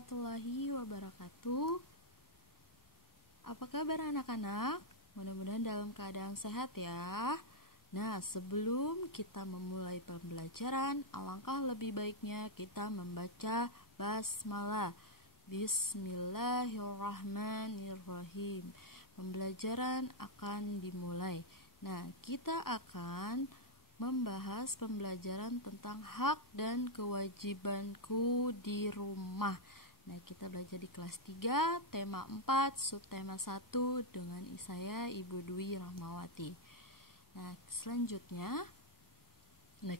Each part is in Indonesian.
warahmatullahi wabarakatuh. Apa kabar anak-anak? Mudah-mudahan dalam keadaan sehat ya. Nah, sebelum kita memulai pembelajaran, alangkah lebih baiknya kita membaca basmalah. Bismillahirrahmanirrahim. Pembelajaran akan dimulai. Nah, kita akan membahas pembelajaran tentang hak dan kewajibanku di rumah. Nah, kita belajar di kelas 3, tema 4, subtema 1 dengan saya Ibu Dwi Rahmawati. Nah, selanjutnya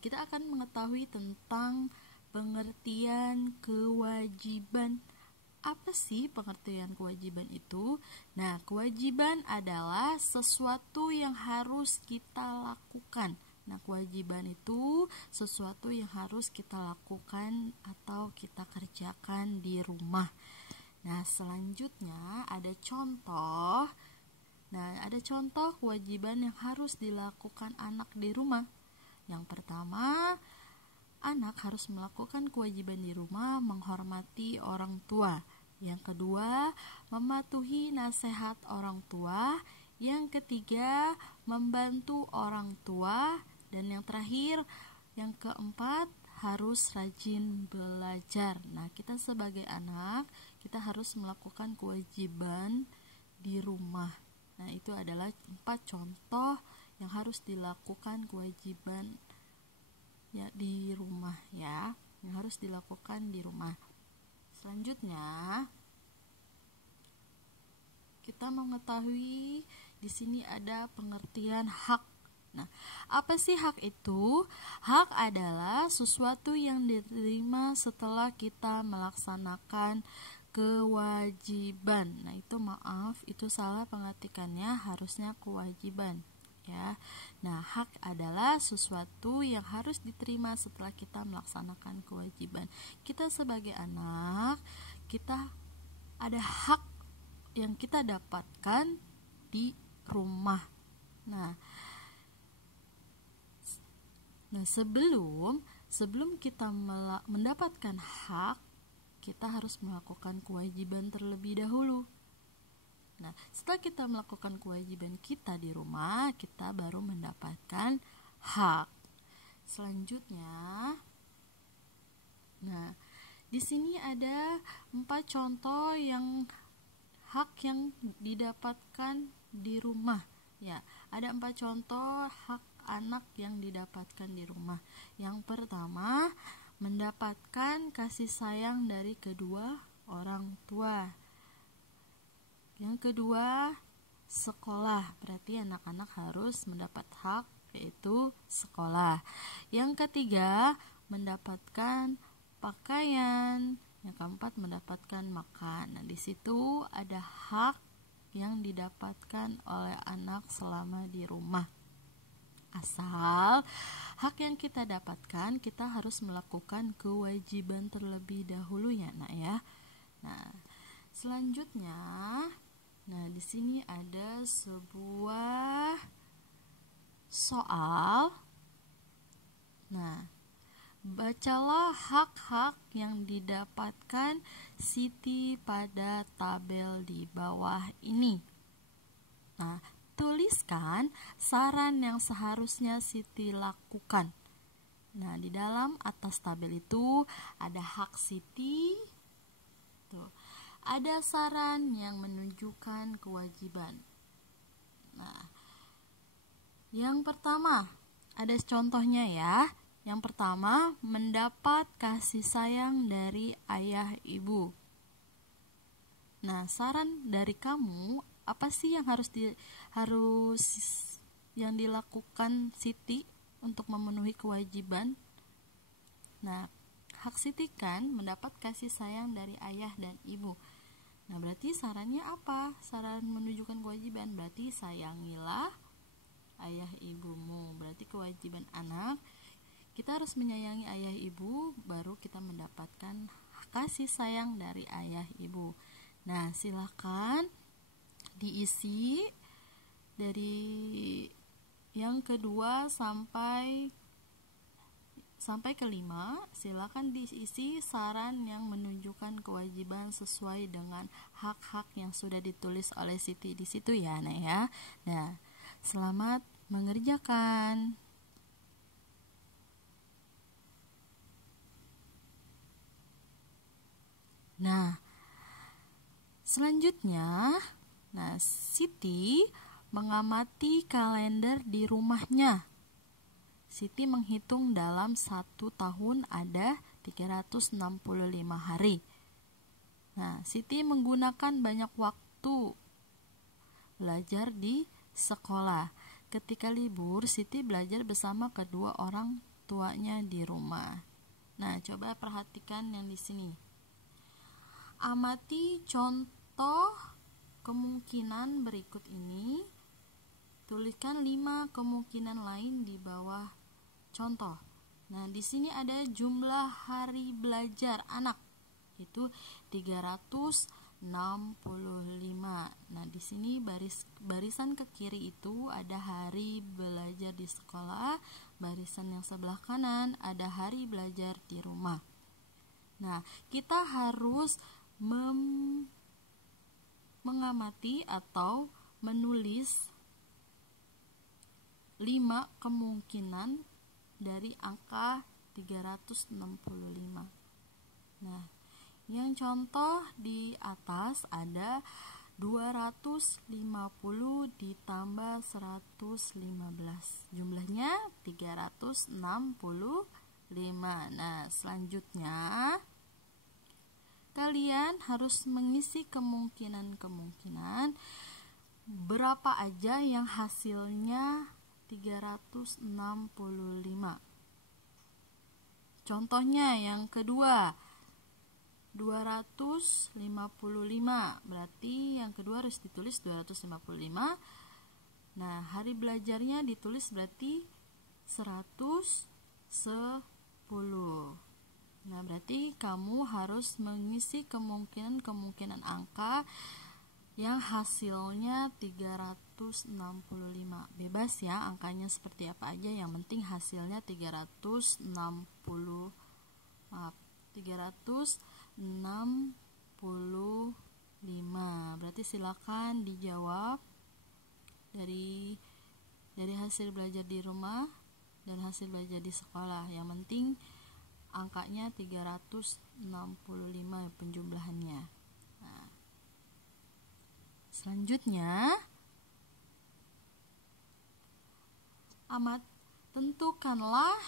kita akan mengetahui tentang pengertian kewajiban. Apa sih pengertian kewajiban itu? Nah, kewajiban adalah sesuatu yang harus kita lakukan. Nah, kewajiban itu sesuatu yang harus kita lakukan atau kita kerjakan di rumah. Nah, selanjutnya ada contoh. Nah, ada contoh kewajiban yang harus dilakukan anak di rumah. Yang pertama, anak harus melakukan kewajiban di rumah menghormati orang tua. Yang kedua, mematuhi nasihat orang tua. Yang ketiga, membantu orang tua. Dan yang terakhir, yang keempat, harus rajin belajar. Nah, kita sebagai anak, kita harus melakukan kewajiban di rumah. Nah, itu adalah 4 contoh yang harus dilakukan kewajiban ya di rumah ya, yang harus dilakukan di rumah. Selanjutnya, kita mengetahui di sini ada pengertian hak. Nah, apa sih hak itu? Hak adalah sesuatu yang diterima setelah kita melaksanakan kewajiban. Nah, itu salah pengetikannya, harusnya kewajiban ya. Nah, hak adalah sesuatu yang harus diterima setelah kita melaksanakan kewajiban. Kita sebagai anak, kita ada hak yang kita dapatkan di rumah. Nah, sebelum kita mendapatkan hak, kita harus melakukan kewajiban terlebih dahulu. Nah, setelah kita melakukan kewajiban kita di rumah, kita baru mendapatkan hak. Selanjutnya, di sini ada 4 contoh hak yang didapatkan di rumah. Ya, ada 4 contoh hak anak yang didapatkan di rumah. Yang pertama, mendapatkan kasih sayang dari kedua orang tua. Yang kedua, sekolah. Berarti anak-anak harus mendapat hak, yaitu sekolah. Yang ketiga, mendapatkan pakaian. Yang keempat, mendapatkan makan. Nah, di situ ada hak yang didapatkan oleh anak selama di rumah. Asal hak yang kita dapatkan, kita harus melakukan kewajiban terlebih dahulu ya, Nak ya. Nah, selanjutnya, di sini ada sebuah soal. Nah, bacalah hak-hak yang didapatkan Siti pada tabel di bawah ini. Nah, tuliskan saran yang seharusnya Siti lakukan. Nah, di dalam atas tabel itu ada hak Siti. Tuh, ada saran yang menunjukkan kewajiban. Nah, yang pertama, ada contohnya ya. Yang pertama, mendapat kasih sayang dari ayah ibu. Nah, saran dari kamu, apa sih yang harus dilakukan Siti untuk memenuhi kewajiban? Nah, hak Siti kan mendapat kasih sayang dari ayah dan ibu. Nah, berarti sarannya apa? Saran menunjukkan kewajiban, berarti sayangilah ayah ibumu. Berarti kewajiban anak, kita harus menyayangi ayah ibu, baru kita mendapatkan kasih sayang dari ayah ibu. Nah, silakan diisi dari yang kedua sampai ke 5. Silakan diisi saran yang menunjukkan kewajiban sesuai dengan hak-hak yang sudah ditulis oleh Siti di situ ya, Nak ya. Nah, selamat mengerjakan. Nah, selanjutnya, Siti mengamati kalender di rumahnya. Siti menghitung dalam 1 tahun ada 365 hari. Siti menggunakan banyak waktu belajar di sekolah. Ketika libur, Siti belajar bersama kedua orang tuanya di rumah. Coba perhatikan yang di sini. Amati contoh kemungkinan berikut ini. Tuliskan 5 kemungkinan lain di bawah contoh. Di sini ada jumlah hari belajar anak itu 365. Di sini barisan ke kiri itu ada hari belajar di sekolah, barisan yang sebelah kanan ada hari belajar di rumah. Kita harus mengamati atau menulis 5 kemungkinan dari angka 365. Yang contoh di atas ada 250 ditambah 115. Jumlahnya 365. Selanjutnya kalian harus mengisi kemungkinan-kemungkinan berapa aja yang hasilnya 365. Contohnya yang kedua 255, berarti yang kedua harus ditulis 255. Hari belajarnya ditulis berarti 110. Berarti kamu harus mengisi kemungkinan angka yang hasilnya 365. Bebas ya angkanya seperti apa aja, yang penting hasilnya 365. Berarti silakan dijawab dari hasil belajar di rumah dan hasil belajar di sekolah. Yang penting angkanya 365 penjumlahannya. Selanjutnya, tentukanlah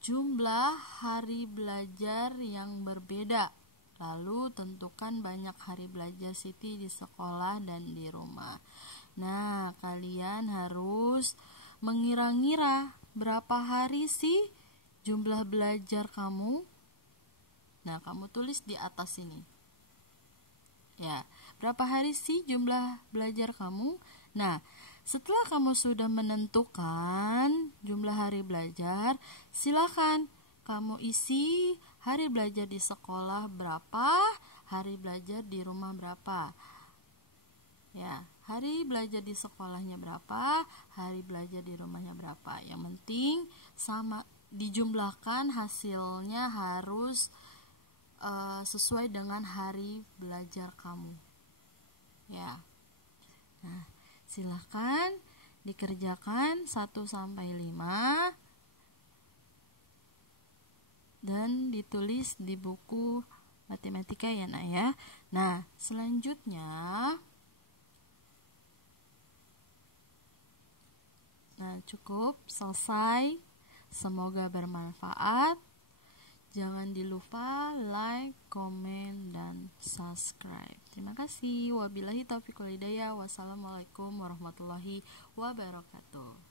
jumlah hari belajar yang berbeda. Lalu tentukan banyak hari belajar Siti di sekolah dan di rumah. Kalian harus mengira-ngira berapa hari sih jumlah belajar kamu. Kamu tulis di atas ini. Ya, berapa hari sih jumlah belajar kamu? Setelah kamu sudah menentukan jumlah hari belajar, silakan kamu isi hari belajar di sekolah berapa, hari belajar di rumah berapa. Ya, hari belajar di sekolahnya berapa, hari belajar di rumahnya berapa. Yang penting sama dijumlahkan, hasilnya harus sesuai dengan hari belajar kamu. Ya. Silakan dikerjakan 1-5 dan ditulis di buku matematika ya Nak ya. Selanjutnya cukup selesai. Semoga bermanfaat. Jangan dilupa like, komen, dan subscribe. Terima kasih. Wabillahi taufiq wal hidayah. Wassalamualaikum warahmatullahi wabarakatuh.